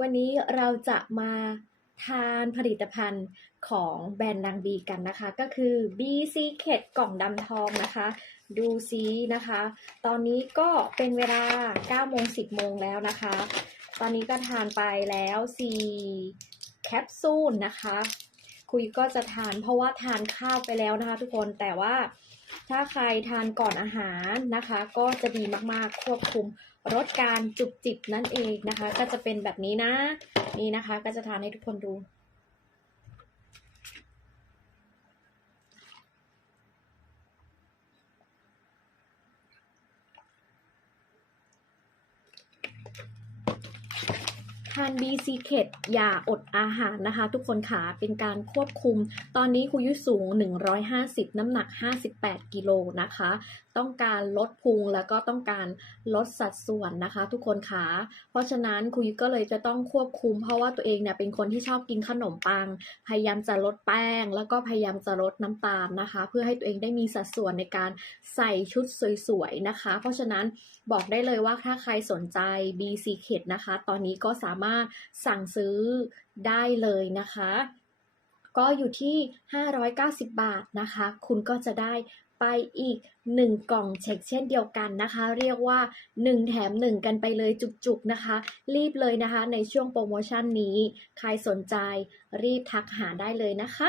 วันนี้เราจะมาทานผลิตภัณฑ์ของแบรนด์นางบีกันนะคะ ก็คือ B Secret กล่องดำทองนะคะ ดูซินะคะ ตอนนี้ก็เป็นเวลา9โมง10 โมงแล้วนะคะ ตอนนี้ก็ทานไปแล้ว4แคปซูลนะคะ คุยก็จะทานเพราะว่าทานข้าวไปแล้วนะคะทุกคนแต่ว่า ถ้าใครทานก่อนอาหารนะคะ ก็จะดีมากๆควบคุมลดการจุบจิบนั่นเองนะคะ ก็จะเป็นแบบนี้นะ นี่นะคะก็จะทานให้ทุกคนดู ทาน B Secret อย่าอดอาหารนะคะ ทุกคนขาเป็นการควบคุม ตอนนี้คุยุสูง 150 น้ำหนัก 58 กิโลนะคะ ต้องการลดพุงแล้วก็ต้องการลดสัดส่วนนะคะ ทุกคนขาเพราะฉะนั้นคุยก็เลยจะต้องควบคุม เพราะว่าตัวเองเนี่ยเป็นคนที่ชอบกินขนมปัง พยายามจะลดแป้ง แล้วก็พยายามจะลดน้ำตาลนะคะ เพื่อให้ตัวเองได้มีสัดส่วนในการใส่ชุดสวยๆนะคะ เพราะฉะนั้นบอกได้เลยว่าถ้าใครสนใจ B Secret นะคะ ตอนนี้ก็สามารถามารถสั่งซื้อได้เลยนะคะ ก็อยู่ที่ 590 บาทนะคะ คุณก็จะได้ไปอีก 1 กล่องเช็คเช่นเดียวกันนะคะ เรียกว่า 1 แถม 1 กันไปเลยจุกๆนะคะ รีบเลยนะคะในช่วงโปรโมชั่นนี้ ใครสนใจรีบทักหาได้เลยนะคะ